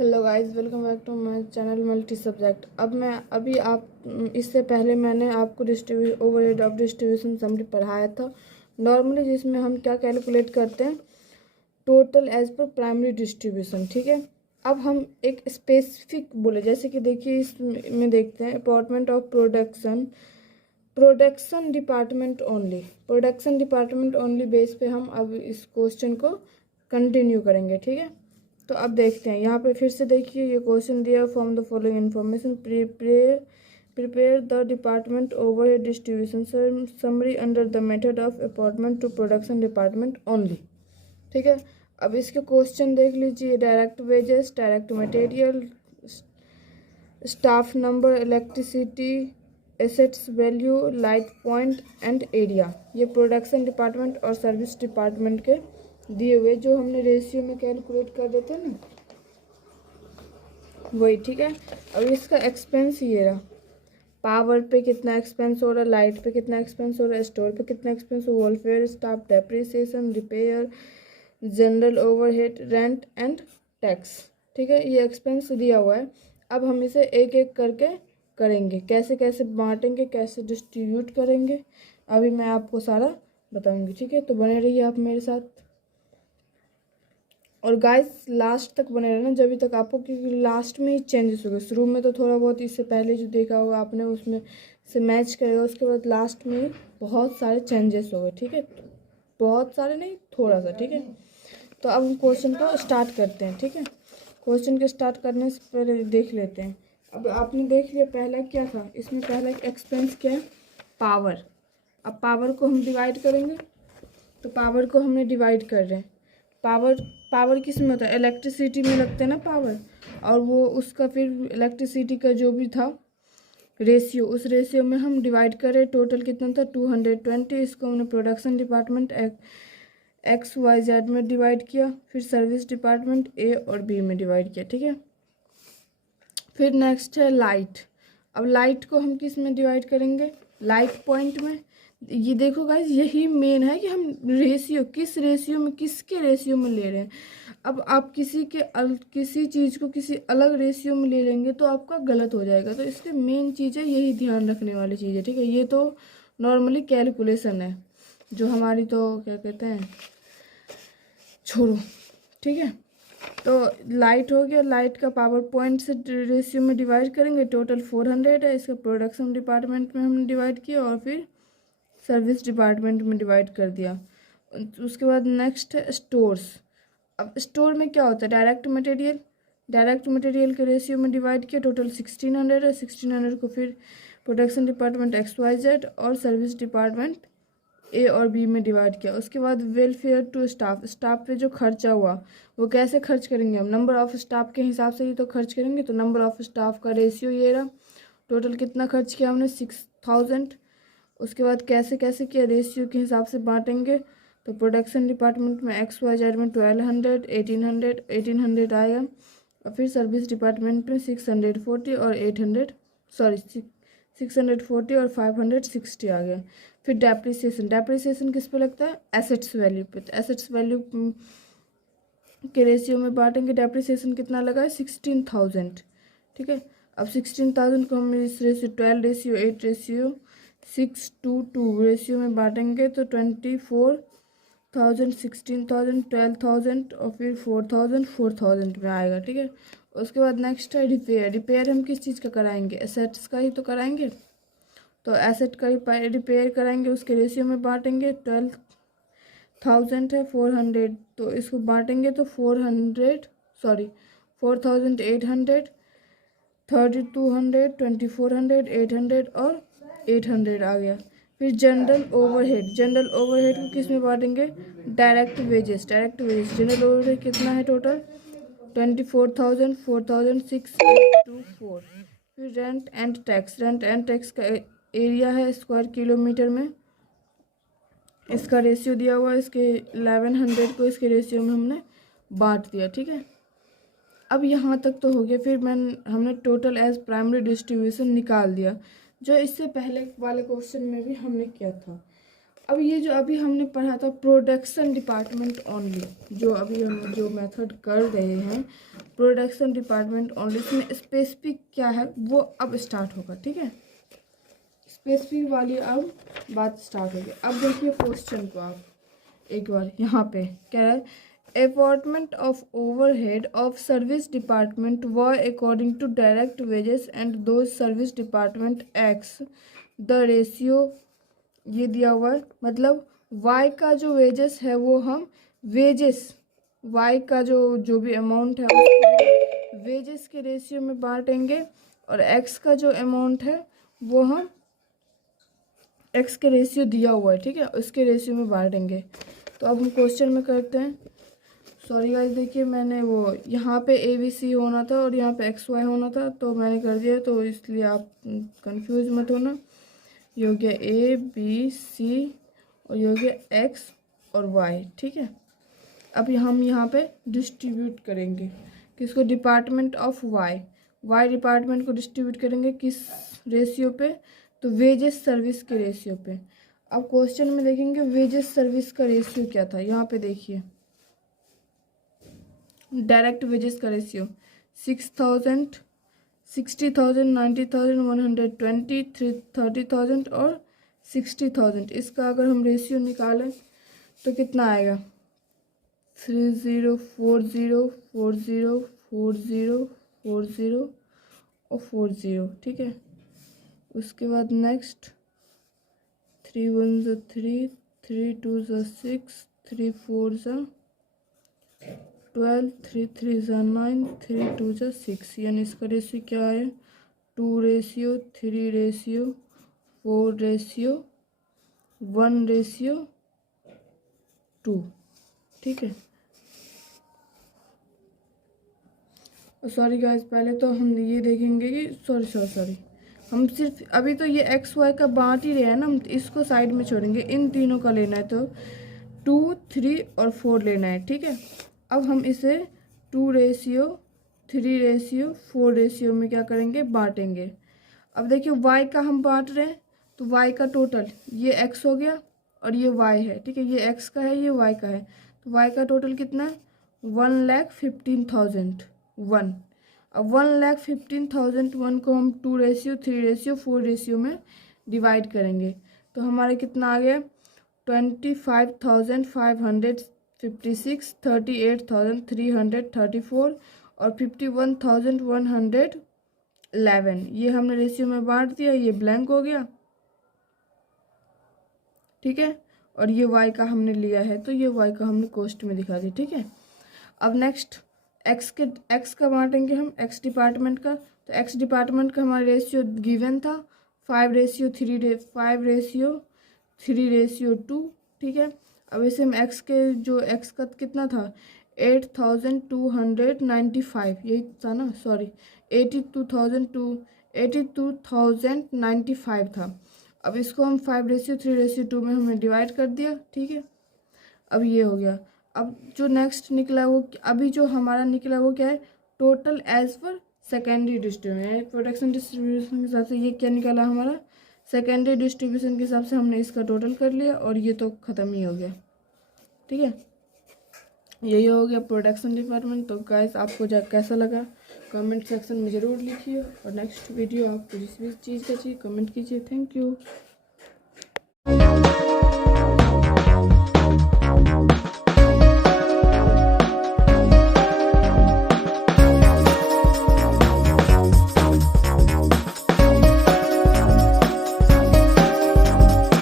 Hello guys, welcome back to my channel multi subject. इससे पहले मैंने आपको ओवरहेड ऑफ डिस्ट्रीब्यूशन समरी पढ़ाया था नॉर्मली, जिसमें हम क्या कैलकुलेट करते हैं, total as per primary distribution. ठीक है, अब हम एक स्पेसिफिक बोले, जैसे कि देखिए इसमें देखते हैं apportionment of production department only base पे हम अब इस क्वेश्चन को कंटिन्यू करेंगे। ठीक है, तो अब देखते हैं यहाँ पे फिर से देखिए ये क्वेश्चन दिया, from the following information prepare the department overhead distribution summary under the method of apportionment to production department only. ठीक है, अब इसके क्वेश्चन देख लीजिए। Direct wages, direct material, staff number, electricity, assets value, light point and area, ये production department और service department के दिए हुए जो हमने रेशियो में कैलकुलेट कर देते हैं ना, वही। ठीक है, अब इसका एक्सपेंस ये रहा, पावर पे कितना एक्सपेंस हो रहा है, लाइट पे कितना एक्सपेंस हो रहा है, स्टोर पे कितना एक्सपेंस हो, welfare staff, depreciation, repair, general overhead, rent and tax. ठीक है, ये एक्सपेंस दिया हुआ है। अब हम इसे एक एक करके करेंगे, कैसे कैसे बांटेंगे, कैसे डिस्ट्रीब्यूट करेंगे, अभी मैं आपको सारा बताऊंगी। ठीक है, तो बने रहिए आप मेरे साथ, और गाइस लास्ट तक बने रहना जब तक आपको, क्योंकि लास्ट में ही चेंजेस होगा। शुरू में तो थोड़ा बहुत इससे पहले जो देखा होगा आपने उसमें से मैच करेगा, उसके बाद लास्ट में बहुत सारे चेंजेस हो गए। ठीक है, बहुत सारे नहीं, थोड़ा सा। ठीक है, तो अब हम क्वेश्चन को स्टार्ट करते हैं। ठीक है, क्वेश्चन के स्टार्ट करने से पहले देख लेते हैं। अब आपने देख लिया पहला क्या था, इसमें पहला एक्सपेंस क्या है, पावर। अब पावर को हम डिवाइड करेंगे, तो पावर को हमने डिवाइड कर रहे हैं। पावर किस में होता है, इलेक्ट्रिसिटी में लगते हैं ना पावर, और वो उसका फिर इलेक्ट्रिसिटी का जो भी था रेशियो, उस रेशियो में हम डिवाइड करें। टोटल कितना था, 220। इसको हमने प्रोडक्शन डिपार्टमेंट XYZ में डिवाइड किया, फिर सर्विस डिपार्टमेंट A और B में डिवाइड किया। ठीक है, फिर नेक्स्ट है लाइट। अब लाइट को हम किस में डिवाइड करेंगे, लाइट पॉइंट में। ये देखो गाइस, यही मेन है कि हम रेशियो किस रेशियो में, किसके रेशियो में ले रहे हैं। अब आप किसी चीज़ को किसी अलग रेशियो में ले लेंगे तो आपका गलत हो जाएगा, तो इसके मेन चीज़ है, यही ध्यान रखने वाली चीज़ है। ठीक है, ये तो नॉर्मली कैलकुलेशन है जो हमारी, तो क्या कहते हैं, छोड़ो। ठीक है, तो लाइट हो गया, लाइट का पावर पॉइंट से रेशियो में डिवाइड करेंगे, टोटल 400 है। इसका प्रोडक्शन डिपार्टमेंट में हमने डिवाइड किया और फिर सर्विस डिपार्टमेंट में डिवाइड कर दिया। उसके बाद नेक्स्ट है स्टोर्स। अब स्टोर में क्या होता है, डायरेक्ट मटेरियल के रेशियो में डिवाइड किया, टोटल 1600 है। 1600 को फिर प्रोडक्शन डिपार्टमेंट XYZ और सर्विस डिपार्टमेंट A और B में डिवाइड किया। उसके बाद वेलफेयर टू स्टाफ पे जो खर्चा हुआ वो कैसे खर्च करेंगे हम, नंबर ऑफ स्टाफ के हिसाब से ही तो खर्च करेंगे। तो नंबर ऑफ स्टाफ का रेशियो ये रहा, टोटल कितना खर्च किया हमने, 6000। उसके बाद कैसे कैसे किया, रेशियो के हिसाब से बांटेंगे। तो प्रोडक्शन डिपार्टमेंट में XYZ में 1200, 1800 आएगा, और फिर सर्विस डिपार्टमेंट में 640 और 640 और 560 आ गया। फिर डेप्रिसिएशन किस पे लगता है, एसेट्स वैल्यू पे। तो एसेट्स वैल्यू के रेशियो में बांटेंगे। डेप्रिसिएशन कितना लगा है, 16000। ठीक है, अब 16000 को हम इस रेशियो 12:8:6:2 रेशियो में बांटेंगे, तो 24,000, 16,000, 12,000 और फिर 4,000 में आएगा। ठीक है, उसके बाद नेक्स्ट है रिपेयर हम किस चीज़ का कराएंगे, एसेट्स का ही तो कराएंगे। तो एसेट का रिपेयर कराएंगे, उसके रेशियो में बांटेंगे। 12,000 है, 400, तो इसको बांटेंगे तो 4,800, 3,200, 2,400, 800 और 800 आ गया। फिर जनरल ओवरहेड को किस में बांटेंगे, डायरेक्ट वेजेस। जनरल ओवरहेड कितना है, टोटल 24,000, 4,624। फिर रेंट एंड टैक्स का एरिया है स्क्वायर किलोमीटर में, इसका रेशियो दिया हुआ है, इसके 1100 को इसके रेशियो में हमने बांट दिया। ठीक है, अब यहाँ तक तो हो गया। फिर हमने टोटल एज प्राइमरी डिस्ट्रीब्यूशन निकाल दिया, जो इससे पहले वाले क्वेश्चन में भी हमने किया था। अब ये जो अभी हमने पढ़ा था प्रोडक्शन डिपार्टमेंट ओनली, जो अभी हम जो मेथड कर रहे हैं प्रोडक्शन डिपार्टमेंट ओनली, इसमें स्पेसिफिक क्या है वो अब स्टार्ट होगा। ठीक है, स्पेसिफिक वाली अब बात स्टार्ट होगी। अब देखिए क्वेश्चन को आप एक बार, यहाँ पे कह रहा है apportionment of overhead of service department व according to direct wages and दो service department ex the ratio, ये दिया हुआ है, मतलब y का जो वेजेस है वो हम वेजेस, y का जो भी अमाउंट है उसको वेजेस के रेशियो में बांटेंगे, और x का जो अमाउंट है वो हम x के रेशियो दिया हुआ है, ठीक है, उसके रेशियो में बांटेंगे। तो अब हम क्वेश्चन में करते हैं। सॉरी गाइस, देखिए मैंने वो यहाँ पे ABC होना था और यहाँ पे XY होना था, तो मैंने कर दिया, तो इसलिए आप कंफ्यूज मत होना। ये हो गया ABC और ये हो गया X और Y, ठीक है। अब हम यहाँ पे डिस्ट्रीब्यूट करेंगे किसको, डिपार्टमेंट ऑफ Y डिपार्टमेंट को डिस्ट्रीब्यूट करेंगे किस रेशियो पे, तो वेजेस सर्विस के रेशियो पे। अब क्वेश्चन में देखेंगे वेजेस सर्विस का रेशियो क्या था, यहाँ पे देखिए डायरेक्ट वेजेस का रेशियो 6,000, 60,000, 90,000, 120, 30,000 और 60,000। इसका अगर हम रेशियो निकालें तो कितना आएगा, 30, 40, 40, 40, 40 और 40, ठीक है। उसके बाद नेक्स्ट 3 1 ज़ा 3, 3 2 ज़ा 6, 3 4 ज़ा 12, 3 3 ज़ा 9, 3 2 ज़ा 6, यानी इसका रेशियो क्या है, 2:3, 4:2, 1:2, ठीक है। सॉरी गाइस, पहले तो हम ये देखेंगे कि सॉरी हम सिर्फ अभी तो ये XY का बांट ही रहे हैं ना, हम इसको साइड में छोड़ेंगे, इन तीनों का लेना है, तो 2, 3 और 4 लेना है, ठीक है। अब हम इसे 2:3, 4 में क्या करेंगे, बांटेंगे। अब देखिए Y का हम बांट रहे हैं, तो Y का टोटल ये X हो गया और ये Y है, ठीक है, ये X का है ये Y का है, तो Y का टोटल कितना है, 1,15,000 1। अब 1,15,001 को हम 2:3, 4 में डिवाइड करेंगे, तो हमारे कितना आ गया, 25,556, 38,334 और 51,111। ये हमने रेशियो में बांट दिया, ये ब्लैंक हो गया, ठीक है। और ये Y का हमने लिया है, तो ये Y का हमने कॉस्ट में दिखा दिया, ठीक है। अब नेक्स्ट X का बांटेंगे हम, X डिपार्टमेंट का, तो X डिपार्टमेंट का हमारा रेशियो गिवन था 5:3:2, ठीक है। अब इसे हम X का कितना था, 8,295, यही था ना, सॉरी 82,095 था। अब इसको हम 5:3:2 में हमने डिवाइड कर दिया, ठीक है। अब ये हो गया। अब जो नेक्स्ट निकला वो, अभी जो हमारा निकला वो क्या है, total as per secondary distribution, production distribution के हिसाब से ये क्या निकला हमारा, सेकेंडरी डिस्ट्रीब्यूशन के हिसाब से हमने इसका टोटल कर लिया, और ये तो ख़त्म ही हो गया, ठीक है। यही हो गया प्रोडक्शन डिपार्टमेंट। तो गाइस, आपको कैसा लगा कमेंट सेक्शन में ज़रूर लिखिए, और नेक्स्ट वीडियो आपको जिस भी चीज़ का चाहिए कमेंट कीजिए। Thank you.